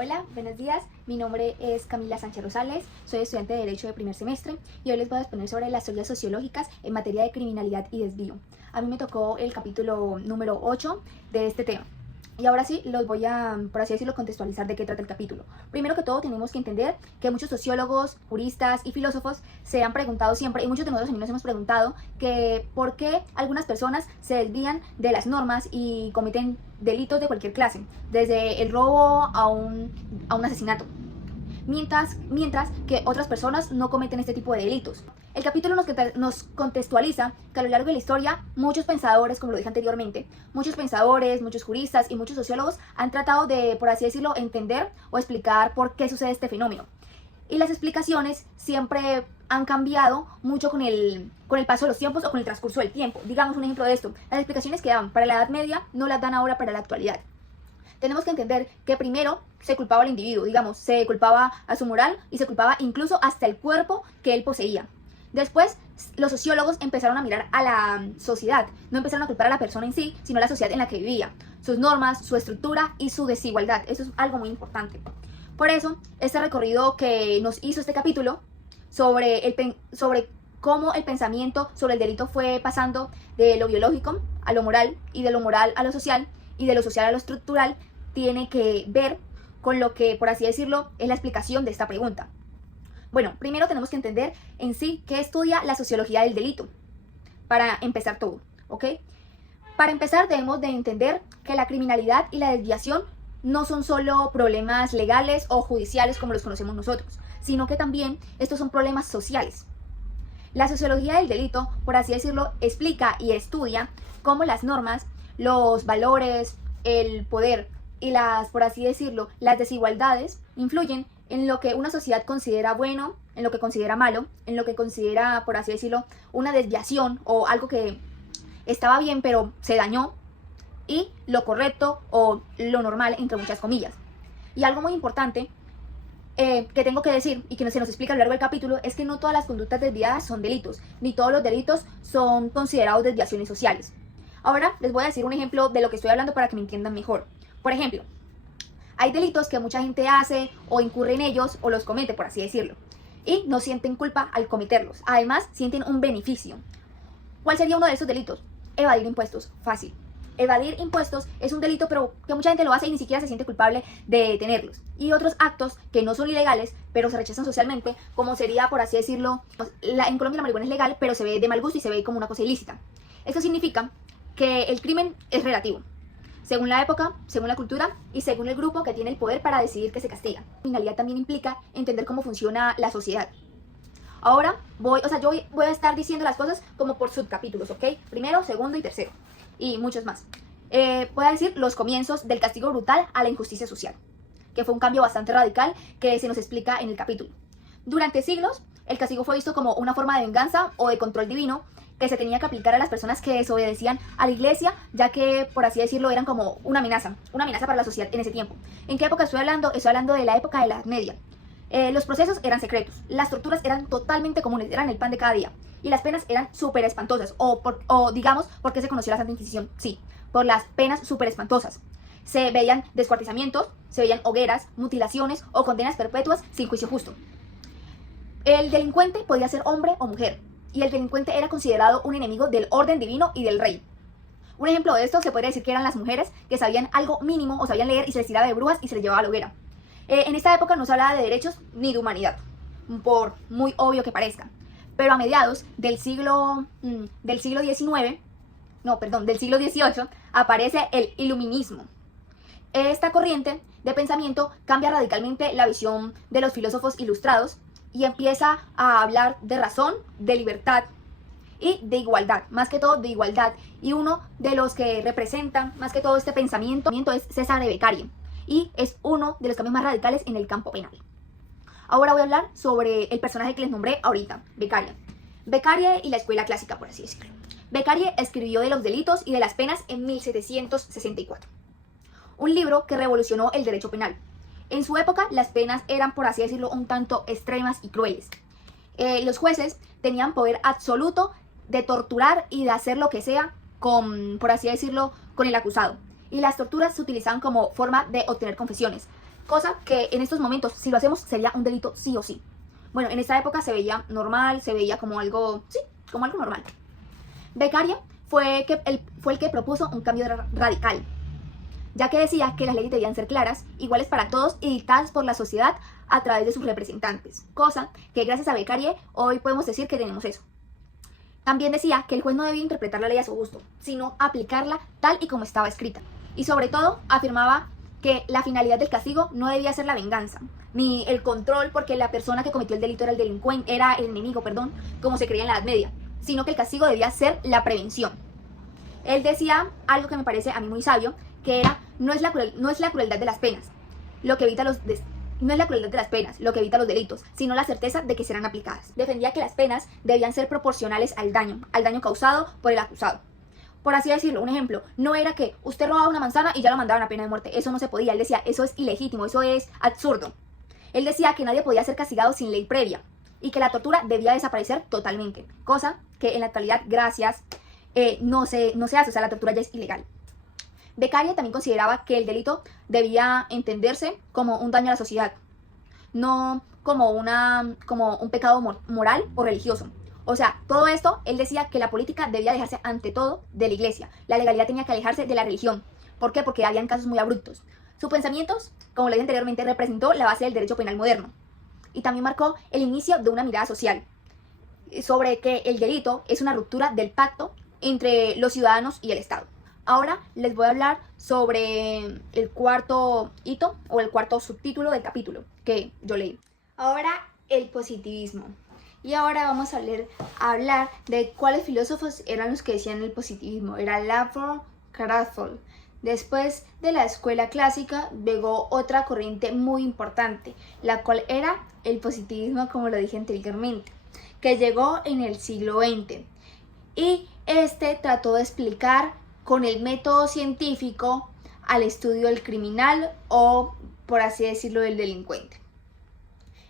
Hola, buenos días. Mi nombre es Camila Sánchez Rosales, soy estudiante de Derecho de primer semestre y hoy les voy a exponer sobre las teorías sociológicas en materia de criminalidad y desvío. A mí me tocó el capítulo número 8 de este tema. Y ahora sí, los voy a, por así decirlo, contextualizar de qué trata el capítulo. Primero que todo, tenemos que entender que muchos sociólogos, juristas y filósofos se han preguntado siempre, y muchos de nosotros también nos hemos preguntado, que por qué algunas personas se desvían de las normas y cometen delitos de cualquier clase, desde el robo a un asesinato. Mientras que otras personas no cometen este tipo de delitos. El capítulo nos contextualiza que a lo largo de la historia muchos pensadores, como lo dije anteriormente, muchos pensadores, muchos juristas y muchos sociólogos han tratado de, por así decirlo, entender o explicar por qué sucede este fenómeno. Y las explicaciones siempre han cambiado mucho con el paso de los tiempos o con el transcurso del tiempo. Digamos un ejemplo de esto: las explicaciones que daban para la Edad Media no las dan ahora para la actualidad. Tenemos que entender que primero se culpaba al individuo, digamos, se culpaba a su moral y se culpaba incluso hasta el cuerpo que él poseía. Después, los sociólogos empezaron a mirar a la sociedad, no empezaron a culpar a la persona en sí, sino a la sociedad en la que vivía, sus normas, su estructura y su desigualdad. Eso es algo muy importante. Por eso, este recorrido que nos hizo este capítulo sobre cómo el pensamiento sobre el delito fue pasando de lo biológico a lo moral y de lo moral a lo social y de lo social a lo estructural, tiene que ver con lo que, por así decirlo, es la explicación de esta pregunta. Bueno, primero tenemos que entender en sí qué estudia la sociología del delito, para empezar todo, ¿ok? Para empezar debemos de entender que la criminalidad y la desviación no son solo problemas legales o judiciales como los conocemos nosotros, sino que también estos son problemas sociales. La sociología del delito, por así decirlo, explica y estudia cómo las normas, los valores, el poder y por así decirlo, las desigualdades influyen en lo que una sociedad considera bueno, en lo que considera malo, en lo que considera, por así decirlo, una desviación o algo que estaba bien pero se dañó, y lo correcto o lo normal, entre muchas comillas. Y algo muy importante que tengo que decir y que se nos explica a lo largo del capítulo es que no todas las conductas desviadas son delitos, ni todos los delitos son considerados desviaciones sociales. Ahora les voy a decir un ejemplo de lo que estoy hablando para que me entiendan mejor. Por ejemplo, hay delitos que mucha gente hace o incurre en ellos o los comete, por así decirlo, y no sienten culpa al cometerlos. Además, sienten un beneficio. ¿Cuál sería uno de esos delitos? Evadir impuestos. Fácil. Evadir impuestos es un delito, pero que mucha gente lo hace y ni siquiera se siente culpable de tenerlos. Y otros actos que no son ilegales, pero se rechazan socialmente, como sería, por así decirlo, en Colombia la marihuana es legal, pero se ve de mal gusto y se ve como una cosa ilícita. Esto significa que el crimen es relativo, según la época, según la cultura y según el grupo que tiene el poder para decidir que se castiga. La criminalidad también implica entender cómo funciona la sociedad. Ahora yo voy a estar diciendo las cosas como por subcapítulos, ¿ok? Primero, segundo y tercero, y muchos más. Voy a decir los comienzos del castigo brutal a la injusticia social, que fue un cambio bastante radical que se nos explica en el capítulo. Durante siglos, el castigo fue visto como una forma de venganza o de control divino que se tenía que aplicar a las personas que desobedecían a la iglesia, ya que, por así decirlo, eran como una amenaza para la sociedad en ese tiempo. ¿En qué época estoy hablando? Estoy hablando de la época de la Edad Media. Los procesos eran secretos, las torturas eran totalmente comunes, eran el pan de cada día, y las penas eran súper espantosas, o digamos, ¿por qué se conoció la Santa Inquisición? Sí, por las penas súper espantosas. Se veían descuartizamientos, se veían hogueras, mutilaciones o condenas perpetuas sin juicio justo. El delincuente podía ser hombre o mujer, y el delincuente era considerado un enemigo del orden divino y del rey. Un ejemplo de esto se podría decir que eran las mujeres que sabían algo mínimo o sabían leer y se les tiraba de brujas y se les llevaba a la hoguera. En esta época no se hablaba de derechos ni de humanidad, por muy obvio que parezca. Pero a mediados del siglo XVIII, aparece el iluminismo. Esta corriente de pensamiento cambia radicalmente la visión de los filósofos ilustrados y empieza a hablar de razón, de libertad y de igualdad, más que todo de igualdad. Y uno de los que representan más que todo este pensamiento es César de Beccaria, y es uno de los cambios más radicales en el campo penal. Ahora voy a hablar sobre el personaje que les nombré ahorita, Beccaria. Beccaria y la escuela clásica, por así decirlo. Beccaria escribió de los delitos y de las penas en 1764, un libro que revolucionó el derecho penal. En su época, las penas eran, por así decirlo, un tanto extremas y crueles. Los jueces tenían poder absoluto de torturar y de hacer lo que sea por así decirlo, con el acusado. Y las torturas se utilizaban como forma de obtener confesiones. cosa que en estos momentos, si lo hacemos, sería un delito sí o sí. Bueno, en esta época se veía normal, se veía como algo, sí, como algo normal. Beccaria fue el que propuso un cambio radical, ya que decía que las leyes debían ser claras, iguales para todos y dictadas por la sociedad a través de sus representantes, cosa que gracias a Beccaria hoy podemos decir que tenemos eso. También decía que el juez no debía interpretar la ley a su gusto, sino aplicarla tal y como estaba escrita. Y sobre todo afirmaba que la finalidad del castigo no debía ser la venganza, ni el control porque la persona que cometió el delito era el delincuente, era el enemigo, como se creía en la Edad Media, sino que el castigo debía ser la prevención. Él decía algo que me parece a mí muy sabio, que era, no es la crueldad de las penas, lo que evita los delitos, sino la certeza de que serán aplicadas. Defendía que las penas debían ser proporcionales al daño causado por el acusado. Por así decirlo, un ejemplo, no era que usted robaba una manzana y ya lo mandaban a pena de muerte, eso no se podía. Él decía, eso es ilegítimo, eso es absurdo. Él decía que nadie podía ser castigado sin ley previa y que la tortura debía desaparecer totalmente, cosa que en la actualidad, gracias, no se hace, o sea, la tortura ya es ilegal. Beccaria también consideraba que el delito debía entenderse como un daño a la sociedad, no como un pecado moral o religioso. O sea, todo esto, él decía que la política debía alejarse ante todo de la iglesia. La legalidad tenía que alejarse de la religión. ¿Por qué? Porque habían casos muy abruptos. Sus pensamientos, como lo dije anteriormente, representó la base del derecho penal moderno. Y también marcó el inicio de una mirada social sobre que el delito es una ruptura del pacto entre los ciudadanos y el Estado. Ahora les voy a hablar sobre el cuarto hito o el cuarto subtítulo del capítulo que yo leí. Ahora, el positivismo. Y ahora vamos a hablar de cuáles filósofos eran los que decían el positivismo. Era Laffer, Krathwohl. Después de la escuela clásica llegó otra corriente muy importante, la cual era el positivismo, como lo dije anteriormente, que llegó en el siglo XX. Y este trató de explicar con el método científico al estudio del criminal o, por así decirlo, del delincuente.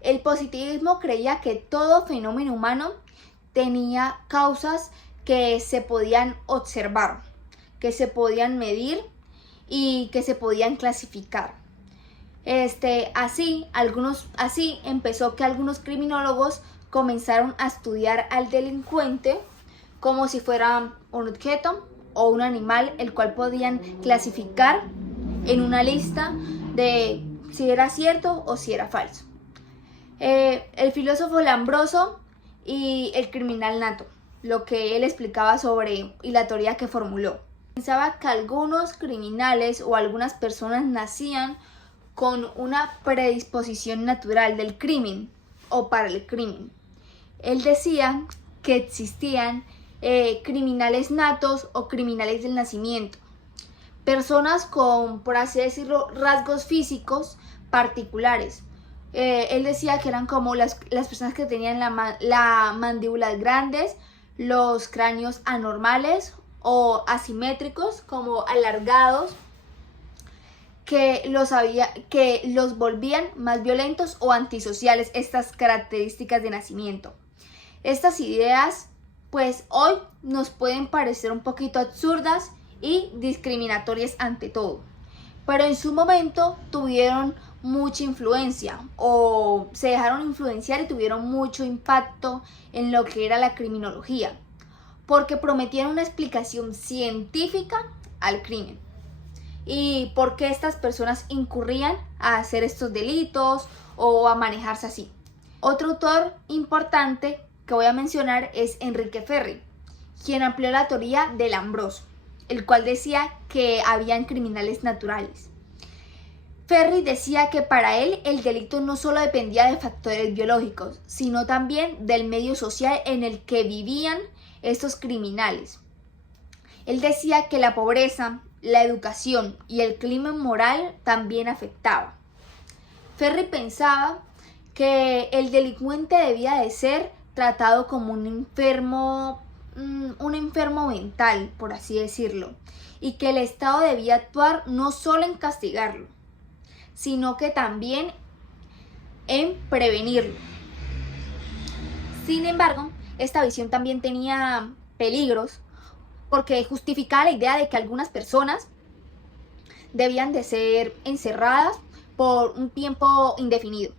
El positivismo creía que todo fenómeno humano tenía causas que se podían observar, que se podían medir y que se podían clasificar. Así empezó que algunos criminólogos comenzaron a estudiar al delincuente como si fuera un objeto o un animal, el cual podían clasificar en una lista de si era cierto o si era falso. El filósofo Lombroso y el criminal nato, lo que él explicaba sobre y la teoría que formuló. Pensaba que algunos criminales o algunas personas nacían con una predisposición natural del crimen o para el crimen. Él decía que existían criminales natos o criminales del nacimiento, personas con, por así decirlo, rasgos físicos particulares. Él decía que eran como las personas que tenían la mandíbulas grandes, los cráneos anormales o asimétricos, como alargados, que los volvían más violentos o antisociales, estas características de nacimiento. Estas ideas, pues hoy nos pueden parecer un poquito absurdas y discriminatorias ante todo, pero en su momento tuvieron mucha influencia o se dejaron influenciar y tuvieron mucho impacto en lo que era la criminología, porque prometían una explicación científica al crimen y por qué estas personas incurrían a hacer estos delitos o a manejarse así. Otro autor importante que voy a mencionar es Enrique Ferri, quien amplió la teoría del Lombroso, el cual decía que habían criminales naturales. Ferri decía que para él el delito no solo dependía de factores biológicos, sino también del medio social en el que vivían estos criminales. Él decía que la pobreza, la educación y el clima moral también afectaba. Ferri pensaba que el delincuente debía de ser tratado como un enfermo mental, por así decirlo, y que el Estado debía actuar no solo en castigarlo, sino que también en prevenirlo. Sin embargo, esta visión también tenía peligros porque justificaba la idea de que algunas personas debían de ser encerradas por un tiempo indefinido,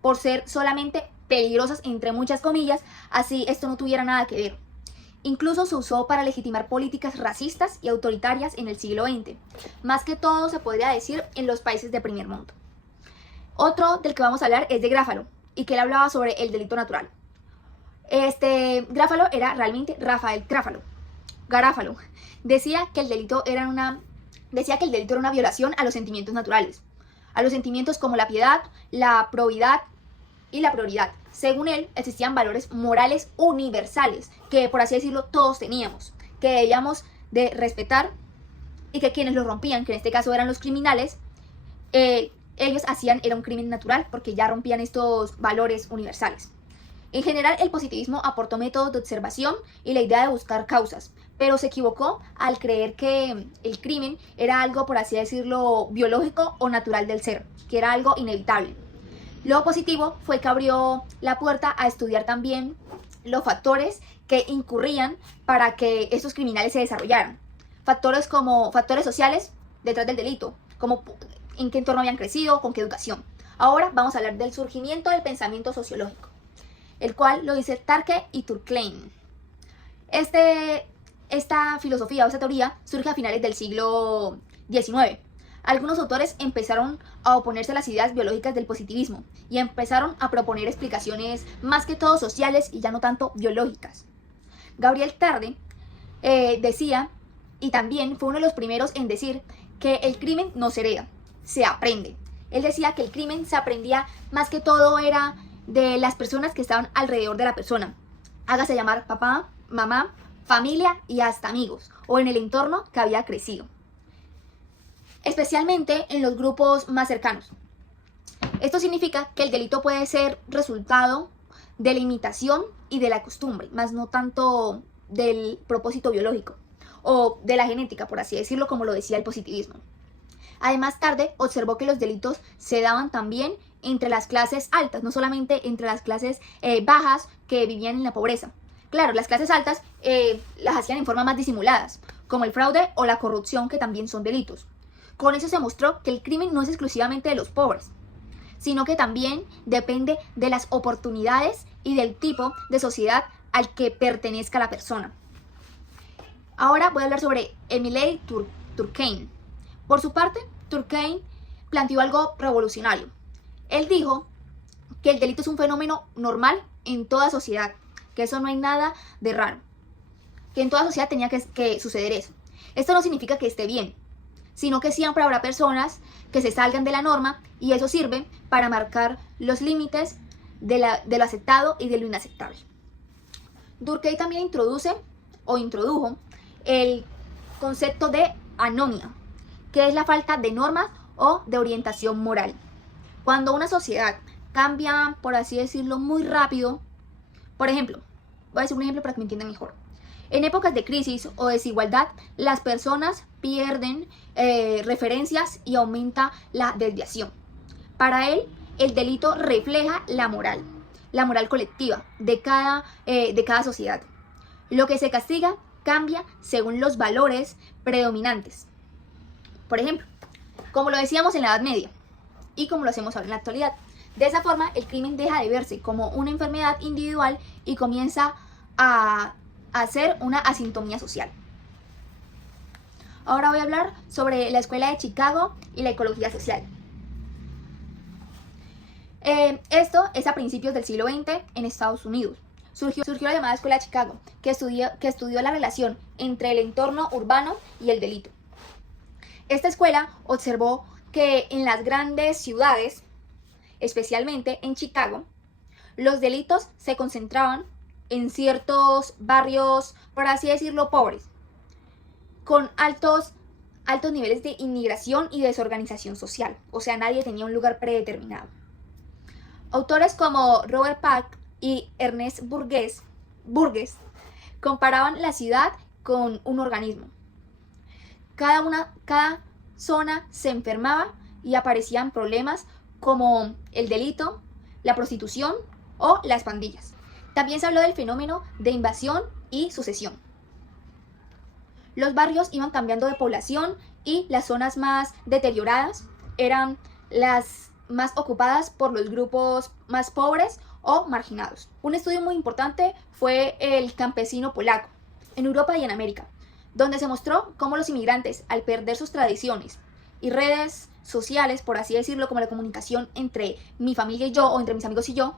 por ser solamente peligrosas entre muchas comillas, así esto no tuviera nada que ver. Incluso se usó para legitimar políticas racistas y autoritarias en el siglo XX, más que todo se podría decir en los países de primer mundo. Otro del que vamos a hablar es de Gráfalo, y que él hablaba sobre el delito natural. Gráfalo era realmente Rafael Garáfalo. Decía que el delito era una violación a los sentimientos naturales, a los sentimientos como la piedad, la probidad y la prioridad. Según él, existían valores morales universales que, por así decirlo, todos teníamos, que debíamos de respetar y que quienes los rompían, que en este caso eran los criminales, ellos era un crimen natural porque ya rompían estos valores universales. En general, el positivismo aportó métodos de observación y la idea de buscar causas, pero se equivocó al creer que el crimen era algo, por así decirlo, biológico o natural del ser, que era algo inevitable. Lo positivo fue que abrió la puerta a estudiar también los factores que incurrían para que estos criminales se desarrollaran. Factores sociales detrás del delito, como en qué entorno habían crecido, con qué educación. Ahora vamos a hablar del surgimiento del pensamiento sociológico, el cual lo dice Tarque y Durkheim. Esta filosofía o esta teoría surge a finales del siglo XIX. Algunos autores empezaron a oponerse a las ideas biológicas del positivismo y empezaron a proponer explicaciones más que todo sociales y ya no tanto biológicas. Gabriel Tarde decía, y también fue uno de los primeros en decir, que el crimen no se hereda, se aprende. Él decía que el crimen se aprendía más que todo era de las personas que estaban alrededor de la persona. Hágase llamar papá, mamá, familia y hasta amigos, o en el entorno que había crecido. Especialmente en los grupos más cercanos. Esto significa que el delito puede ser resultado de la imitación y de la costumbre, más no tanto del propósito biológico o de la genética, por así decirlo, como lo decía el positivismo. Además, Tarde observó que los delitos se daban también entre las clases altas, no solamente entre las clases bajas que vivían en la pobreza. Claro, las clases altas las hacían en forma más disimuladas, como el fraude o la corrupción, que también son delitos. Con eso se mostró que el crimen no es exclusivamente de los pobres, sino que también depende de las oportunidades y del tipo de sociedad al que pertenezca la persona. Ahora voy a hablar sobre Émile Durkheim. Por su parte, Durkheim planteó algo revolucionario. Él dijo que el delito es un fenómeno normal en toda sociedad, que eso no hay nada de raro, que en toda sociedad tenía que suceder eso. Esto no significa que esté bien, sino que siempre habrá personas que se salgan de la norma y eso sirve para marcar los límites de lo aceptado y de lo inaceptable. Durkheim también introdujo el concepto de anomia, que es la falta de normas o de orientación moral. Cuando una sociedad cambia, por así decirlo, muy rápido, por ejemplo, voy a decir un ejemplo para que me entiendan mejor. En épocas de crisis o desigualdad, las personas pierden referencias y aumenta la desviación. Para él, el delito refleja la moral colectiva de cada sociedad. Lo que se castiga cambia según los valores predominantes. Por ejemplo, como lo decíamos en la Edad Media y como lo hacemos ahora en la actualidad. De esa forma, el crimen deja de verse como una enfermedad individual y comienza a hacer una asintonía social. Ahora voy a hablar sobre la Escuela de Chicago y la ecología social. Esto es a principios del siglo XX en Estados Unidos. Surgió la llamada Escuela de Chicago, que estudió la relación entre el entorno urbano y el delito. Esta escuela observó que en las grandes ciudades, especialmente en Chicago, los delitos se concentraban en ciertos barrios, por así decirlo, pobres, con altos niveles de inmigración y desorganización social. O sea, nadie tenía un lugar predeterminado. Autores como Robert Pack y Ernest Burgess comparaban la ciudad con un organismo. Cada zona se enfermaba y aparecían problemas como el delito, la prostitución o las pandillas. También se habló del fenómeno de invasión y sucesión. Los barrios iban cambiando de población y las zonas más deterioradas eran las más ocupadas por los grupos más pobres o marginados. Un estudio muy importante fue el campesino polaco, en Europa y en América, donde se mostró cómo los inmigrantes, al perder sus tradiciones y redes sociales, por así decirlo, como la comunicación entre mi familia y yo o entre mis amigos y yo,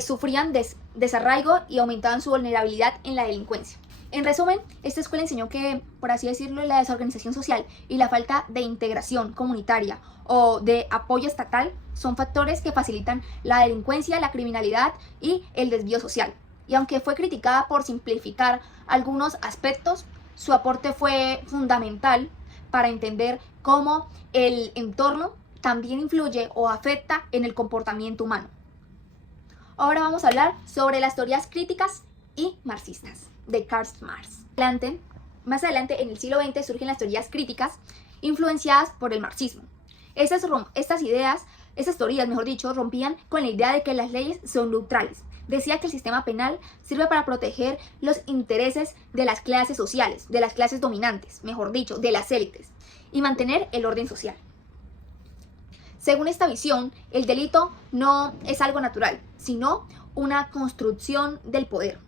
sufrían desarraigo y aumentaban su vulnerabilidad en la delincuencia. En resumen, esta escuela enseñó que, por así decirlo, la desorganización social y la falta de integración comunitaria o de apoyo estatal son factores que facilitan la delincuencia, la criminalidad y el desvío social. Y aunque fue criticada por simplificar algunos aspectos, su aporte fue fundamental para entender cómo el entorno también influye o afecta en el comportamiento humano. Ahora vamos a hablar sobre las teorías críticas y marxistas de Karl Marx. Más adelante, en el siglo XX, surgen las teorías críticas influenciadas por el marxismo. Estas teorías, rompían con la idea de que las leyes son neutrales. Decía que el sistema penal sirve para proteger los intereses de las clases sociales, de las clases dominantes, de las élites, y mantener el orden social. Según esta visión, el delito no es algo natural, sino una construcción del poder.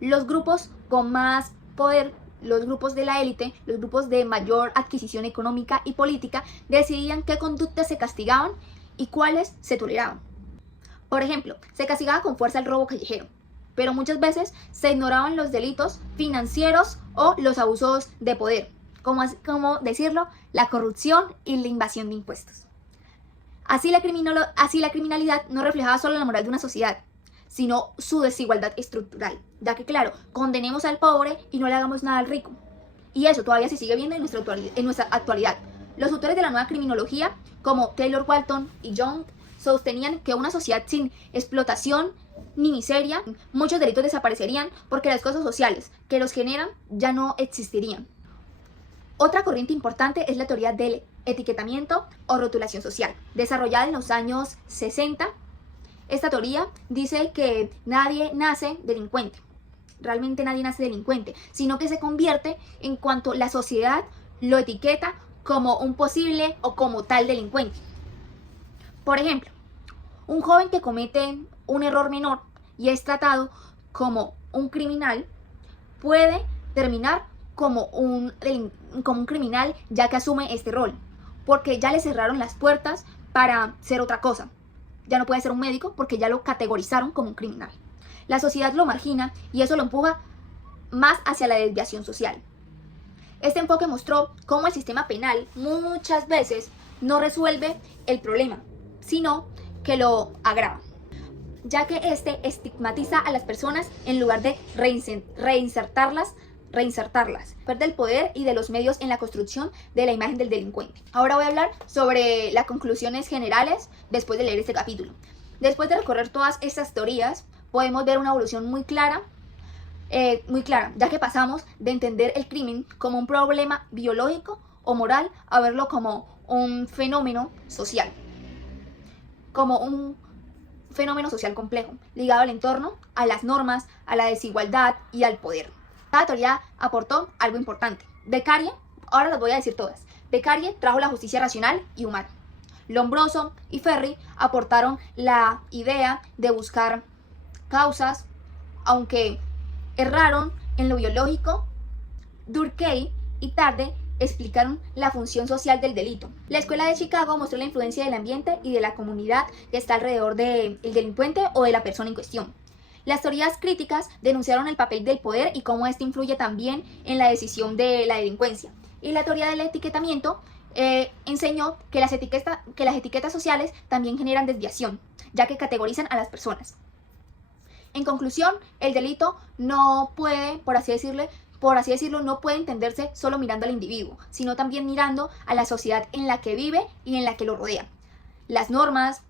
Los grupos con más poder, los grupos de la élite, los grupos de mayor adquisición económica y política, decidían qué conductas se castigaban y cuáles se toleraban. Por ejemplo, se castigaba con fuerza el robo callejero, pero muchas veces se ignoraban los delitos financieros o los abusos de poder, como la corrupción y la invasión de impuestos. Así la criminalidad no reflejaba solo la moral de una sociedad, sino su desigualdad estructural, ya que claro, condenemos al pobre y no le hagamos nada al rico. Y eso todavía se sigue viendo en nuestra actualidad. Los autores de la nueva criminología, como Taylor Walton y Young, sostenían que una sociedad sin explotación ni miseria, muchos delitos desaparecerían porque las causas sociales que los generan ya no existirían. Otra corriente importante es la teoría del etiquetamiento o rotulación social, desarrollada en los años 60. Esta teoría dice que nadie nace delincuente, realmente nadie nace delincuente, sino que se convierte en cuanto la sociedad lo etiqueta como un posible o como tal delincuente. Por ejemplo, un joven que comete un error menor y es tratado como un criminal puede terminar como un criminal, ya que asume este rol, porque ya le cerraron las puertas para ser otra cosa. Ya no puede ser un médico porque ya lo categorizaron como un criminal. La sociedad lo margina y eso lo empuja más hacia la desviación social. Este enfoque mostró cómo el sistema penal muchas veces no resuelve el problema, sino que lo agrava, ya que este estigmatiza a las personas en lugar de reinsertarlas, pierde el poder y de los medios en la construcción de la imagen del delincuente. Ahora voy a hablar sobre las conclusiones generales después de leer este capítulo. Después de recorrer todas estas teorías, podemos ver una evolución muy clara, ya que pasamos de entender el crimen como un problema biológico o moral a verlo como un fenómeno social, complejo, ligado al entorno, a las normas, a la desigualdad y al poder. Cada teoría aportó algo importante. Beccaria, ahora las voy a decir todas. Beccaria trajo la justicia racional y humana. Lombroso y Ferri aportaron la idea de buscar causas, aunque erraron en lo biológico. Durkheim y Tarde explicaron la función social del delito. La escuela de Chicago mostró la influencia del ambiente y de la comunidad que está alrededor del delincuente o de la persona en cuestión. Las teorías críticas denunciaron el papel del poder y cómo este influye también en la decisión de la delincuencia. Y la teoría del etiquetamiento enseñó que las etiquetas sociales también generan desviación, ya que categorizan a las personas. En conclusión, el delito no puede, por así decirlo, no puede entenderse solo mirando al individuo, sino también mirando a la sociedad en la que vive y en la que lo rodea. Las normas,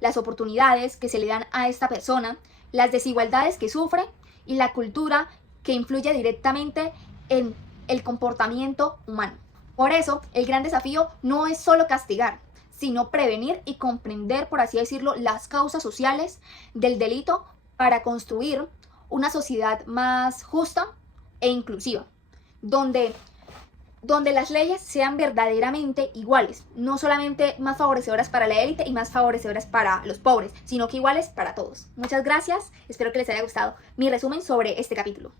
las oportunidades que se le dan a esta persona, las desigualdades que sufre y la cultura que influye directamente en el comportamiento humano. Por eso, el gran desafío no es solo castigar, sino prevenir y comprender, por así decirlo, las causas sociales del delito para construir una sociedad más justa e inclusiva, donde donde las leyes sean verdaderamente iguales, no solamente más favorecedoras para la élite y más favorecedoras para los pobres, sino que iguales para todos. Muchas gracias, espero que les haya gustado mi resumen sobre este capítulo.